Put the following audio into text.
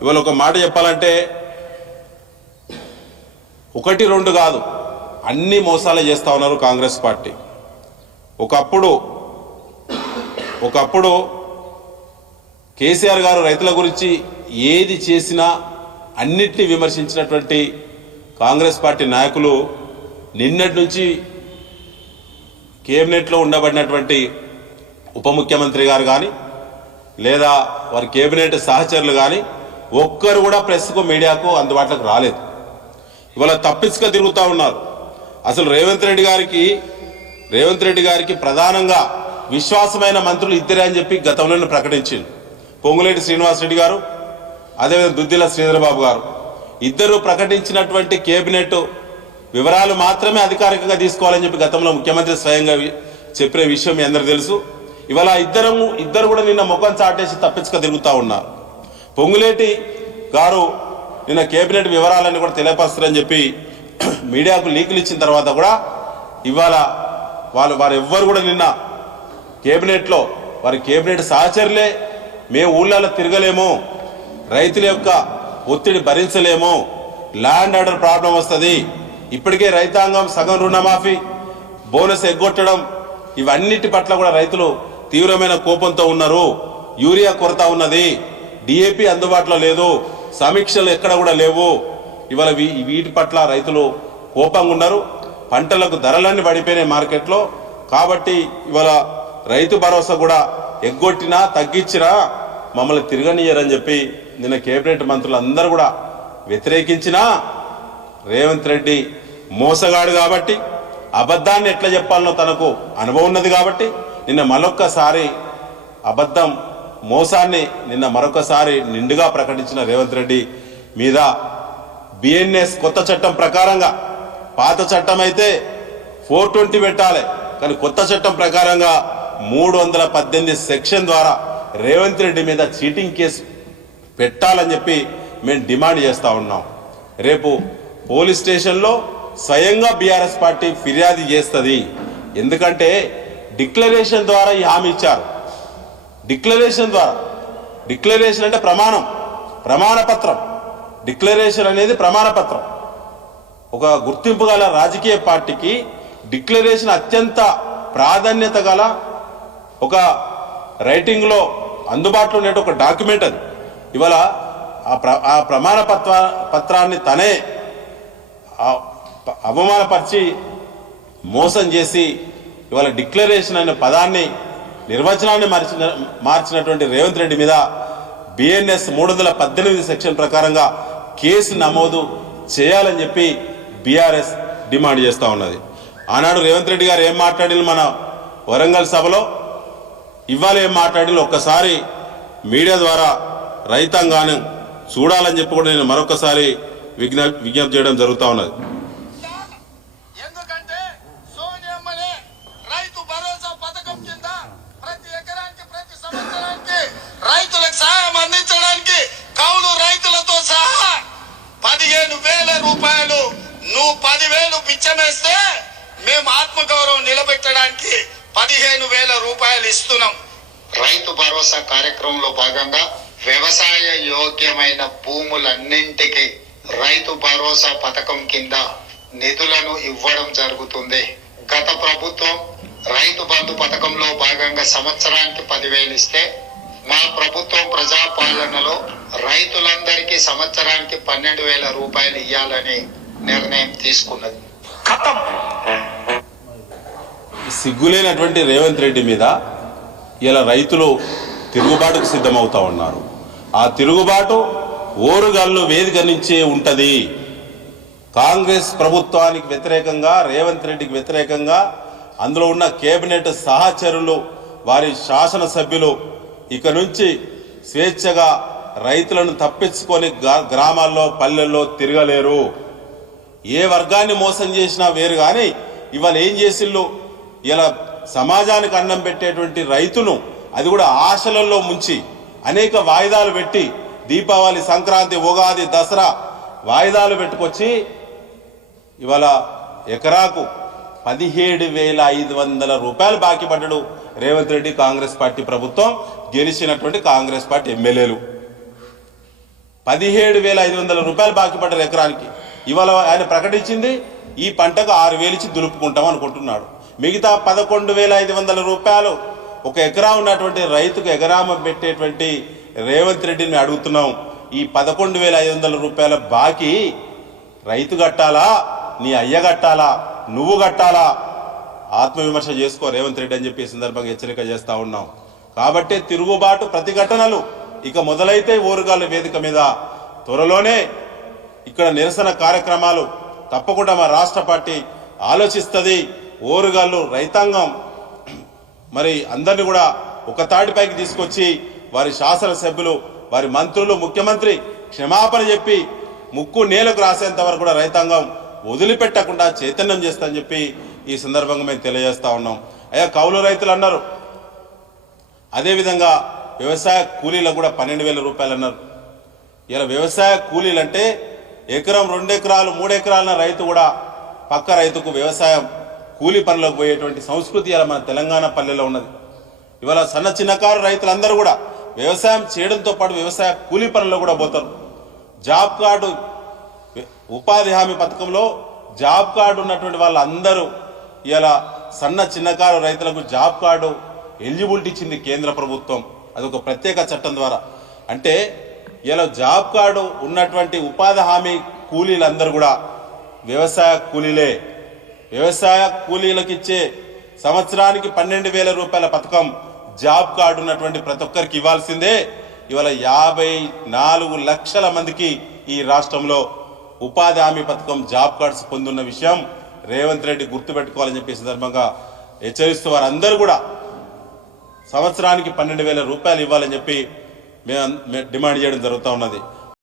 ఇవాళ ఒక మాట చెప్పాలంటే ఒకటి రెండు కాదు, అన్ని మోసాలే చేస్తూ ఉన్నారు కాంగ్రెస్ పార్టీ. ఒకప్పుడు కేసీఆర్ గారు రైతుల గురించి ఏది చేసినా అన్నిటినీ విమర్శించినటువంటి కాంగ్రెస్ పార్టీ నాయకులు నిన్నటి నుంచి కేబినెట్లో ఉండబడినటువంటి ఉప ముఖ్యమంత్రి గారు కానీ లేదా వారి కేబినెట్ సహచరులు కానీ ఒక్కరు కూడా ప్రెస్కు మీడియాకు అందుబాటులోకి రాలేదు. ఇవాళ తప్పించుక తిరుగుతూ ఉన్నారు. అసలు రేవంత్ రెడ్డి గారికి ప్రధానంగా విశ్వాసమైన మంత్రులు ఇద్దరే అని చెప్పి గతంలోనే ప్రకటించింది. పొంగులేటి శ్రీనివాసరెడ్డి గారు, అదేవిధంగా దుద్దిల శ్రీధరబాబు గారు ఇద్దరు ప్రకటించినటువంటి కేబినెట్ వివరాలు మాత్రమే అధికారికంగా తీసుకోవాలని చెప్పి గతంలో ముఖ్యమంత్రి స్వయంగా చెప్పిన విషయం మీ అందరికీ తెలుసు. ఇవాళ ఇద్దరు కూడా నిన్న ముఖం చాటేసి తప్పించుక తిరుగుతూ ఉన్నారు. పొంగులేటి గారు నిన్న కేబినెట్ వివరాలన్నీ కూడా తెలియపరుస్తారని చెప్పి మీడియాకు లీకులు ఇచ్చిన తర్వాత కూడా ఇవాళ వారు ఎవ్వరు కూడా నిన్న కేబినెట్లో వారి కేబినెట్ సహచరులే మేము ఊళ్ళలో తిరగలేము, రైతుల యొక్క ఒత్తిడి భరించలేము, ల్యాండ్ ఆర్డర్ ప్రాబ్లం వస్తుంది, ఇప్పటికే రైతాంగం సగం రుణమాఫీ బోనస్ ఎగ్గొట్టడం ఇవన్నిటి పట్ల కూడా రైతులు తీవ్రమైన కోపంతో ఉన్నారు, యూరియా కొరత ఉన్నది, డిఏపి అందుబాటులో లేదు, సమీక్షలు ఎక్కడ కూడా లేవు, ఇవాళ వీటి పట్ల రైతులు కోపంగా ఉన్నారు. పంటలకు ధరలన్నీ పడిపోయినాయి మార్కెట్లో. కాబట్టి ఇవాళ రైతు భరోసా కూడా ఎగ్గొట్టినా తగ్గించినా మమ్మల్ని తిరగనియరని చెప్పి నిన్న కేబినెట్ మంత్రులు అందరూ కూడా వ్యతిరేకించినా రేవంత్ రెడ్డి మోసగాడు కాబట్టి అబద్ధాన్ని ఎట్లా చెప్పాలనో తనకు అనుభవం ఉన్నది కాబట్టి నిన్న మోసాన్ని మరొకసారి నిండుగా ప్రకటించిన రేవంత్ రెడ్డి మీద బిఎన్ఎస్ కొత్త చట్టం ప్రకారంగా, పాత చట్టం అయితే 420 పెట్టాలి, కానీ కొత్త చట్టం ప్రకారంగా 318 సెక్షన్ ద్వారా రేవంత్ రెడ్డి మీద చీటింగ్ కేసు పెట్టాలని చెప్పి మేము డిమాండ్ చేస్తూ ఉన్నాం. రేపు పోలీస్ స్టేషన్లో స్వయంగా బీఆర్ఎస్ పార్టీ ఫిర్యాదు చేస్తుంది. ఎందుకంటే డిక్లరేషన్ ద్వారా ఈ హామీ ఇచ్చారు. డిక్లరేషన్ అంటే ప్రమాణపత్రం. డిక్లరేషన్ అనేది ప్రమాణపత్రం. ఒక గుర్తింపు గల రాజకీయ పార్టీకి డిక్లరేషన్ అత్యంత ప్రాధాన్యత గల ఒక రైటింగ్లో అందుబాటులో ఉండే ఒక డాక్యుమెంట్ అది. ఇవాళ ఆ ప్రమాణ పత్రాన్ని తనే అవమానపరిచి మోసం చేసి ఇవాళ డిక్లరేషన్ అనే పదాన్ని నిర్వచనాన్ని మార్చినటువంటి రేవంత్ రెడ్డి మీద బిఎన్ఎస్ 318 సెక్షన్ ప్రకారంగా కేసు నమోదు చేయాలని చెప్పి బీఆర్ఎస్ డిమాండ్ చేస్తూ ఉన్నది. ఆనాడు రేవంత్ రెడ్డి గారు ఏం మాట్లాడిన మన వరంగల్ సభలో, ఇవాళ ఏం మాట్లాడిన ఒక్కసారి మీడియా ద్వారా రైతాంగాన్ని చూడాలని చెప్పి కూడా నేను మరొకసారి విజ్ఞప్తి చేయడం జరుగుతూ ఉన్నది. రైతులకు సహాయం అందించడానికి కౌలు రైతులతో సహా 15,000 రూపాయలు నువ్వు 10,000 పిచ్చమేస్తే మేము ఆత్మగౌరవం నిలబెట్టడానికి 15,000 రూపాయలు ఇస్తున్నాం. రైతు భరోసా కార్యక్రమంలో భాగంగా వ్యవసాయ యోగ్యమైన భూములన్నింటికి రైతు భరోసా పథకం కింద నిధులను ఇవ్వడం జరుగుతుంది. గత ప్రభుత్వం రైతు బంధు పథకంలో భాగంగా సంవత్సరానికి 10,000 ఇస్తే మా ప్రభుత్వం ప్రజాపాలనలో రైతులందరికీ సంవత్సరానికి 12,000 రూపాయలు ఇవ్వాలని నిర్ణయం తీసుకున్నది. సిగ్గులేనటువంటి రేవంత్ రెడ్డి మీద ఇలా రైతులు తిరుగుబాటుకు సిద్ధమవుతా ఉన్నారు. ఆ తిరుగుబాటు ఓరుగల్లు వేదిక నుంచే ఉంటది. కాంగ్రెస్ ప్రభుత్వానికి వ్యతిరేకంగా, రేవంత్ రెడ్డికి వ్యతిరేకంగా అందులో ఉన్న కేబినెట్ సహచరులు, వారి శాసనసభ్యులు ఇక నుంచి స్వేచ్ఛగా రైతులను తప్పించుకొని గ్రామాల్లో పల్లెల్లో తిరగలేరు. ఏ వర్గాన్ని మోసం చేసినా వేరు, కానీ ఇవాళ ఏం చేసిళ్ళు, ఇలా సమాజానికి అన్నం పెట్టేటువంటి రైతును అది కూడా ఆశలలో ముంచి అనేక వాయిదాలు పెట్టి దీపావళి, సంక్రాంతి, ఉగాది, దసరా వాయిదాలు పెట్టుకొచ్చి ఇవాళ ఎకరాకు 17,500 రూపాయలు బాకీ పడ్డాడు రేవంత్ రెడ్డి, కాంగ్రెస్ పార్టీ ప్రభుత్వం, గెలిచినటువంటి కాంగ్రెస్ పార్టీ ఎమ్మెల్యేలు 17,500 రూపాయలు బాకీ పడ్డారు ఎకరానికి. ఇవాళ ఆయన ప్రకటించింది ఈ పంటకు 6,000 ఇచ్చి దులుపుకుంటాం అనుకుంటున్నాడు. మిగతా 11,500 రూపాయలు ఒక ఎకరా ఉన్నటువంటి రైతుకు ఎకరామ పెట్టేటువంటి రేవంత్ రెడ్డిని మేము అడుగుతున్నాం. ఈ 11,500 రూపాయల బాకీ రైతు కట్టాలా, నీ అయ్య కట్టాలా, నువ్వు కట్టాలా? ఆత్మవిమర్శ చేసుకో రేవంత్ రెడ్డి అని చెప్పి ఈ సందర్భంగా హెచ్చరిక చేస్తా ఉన్నాం. కాబట్టి తిరుగుబాటు ప్రతిఘటనలు ఇక మొదలైతే ఓరుగాళ్ళ వేదిక మీద త్వరలోనే ఇక్కడ నిరసన కార్యక్రమాలు తప్పకుండా మా రాష్ట్ర పార్టీ ఆలోచిస్తుంది. ఓరుగాళ్ళు రైతాంగం మరి అందరినీ కూడా ఒక తాటిపైకి తీసుకొచ్చి వారి శాసనసభ్యులు, వారి మంత్రులు, ముఖ్యమంత్రి క్షమాపణ చెప్పి ముక్కు నేలకు రాసేంత వరకు కూడా రైతాంగం వదిలిపెట్టకుండా చైతన్యం చేస్తామని చెప్పి ఈ సందర్భంగా మేము తెలియజేస్తా ఉన్నాం. అయ్యా కౌలు రైతులు అన్నారు, అదేవిధంగా వ్యవసాయ కూలీలకు కూడా 12,000 రూపాయలు అన్నారు. ఇలా వ్యవసాయ కూలీలు అంటే ఎకరం 2 ఎకరాలు 3 ఎకరాల రైతు కూడా పక్క రైతుకు వ్యవసాయం కూలీ పనులకు పోయేటువంటి సంస్కృతి ఇలా మన తెలంగాణ పల్లెలో ఉన్నది. ఇవాళ సన్న చిన్నకారు రైతులందరూ కూడా వ్యవసాయం చేయడంతో పాటు వ్యవసాయ కూలీ పనుల్లో కూడా పోతారు. జాబ్ కార్డు ఉపాధి హామీ పథకంలో జాబ్ కార్డు ఉన్నటువంటి వాళ్ళందరూ ఇలా సన్న చిన్నకారు రైతులకు జాబ్ కార్డు ఎలిజిబిలిటీ ఇచ్చింది కేంద్ర ప్రభుత్వం. అదొక ప్రత్యేక చట్టం ద్వారా. అంటే ఇలా జాబ్ కార్డు ఉన్నటువంటి ఉపాధి హామీ కూలీలందరూ కూడా వ్యవసాయ కూలీలే. వ్యవసాయ కూలీలకు ఇచ్చే సంవత్సరానికి 12,000 రూపాయల పథకం జాబ్ కార్డు ఉన్నటువంటి ప్రతి ఒక్కరికి ఇవ్వాల్సిందే. ఇవాళ 54 లక్షల మందికి ఈ రాష్ట్రంలో ఉపాధి హామీ పథకం జాబ్ కార్డ్స్ పొందున్న విషయం రేవంత్ రెడ్డి గుర్తుపెట్టుకోవాలని చెప్పి సందర్భంగా హెచ్చరిస్తూ వారందరూ కూడా సంవత్సరానికి 12,000 రూపాయలు ఇవ్వాలని చెప్పి మేము డిమాండ్ చేయడం జరుగుతూ ఉన్నది.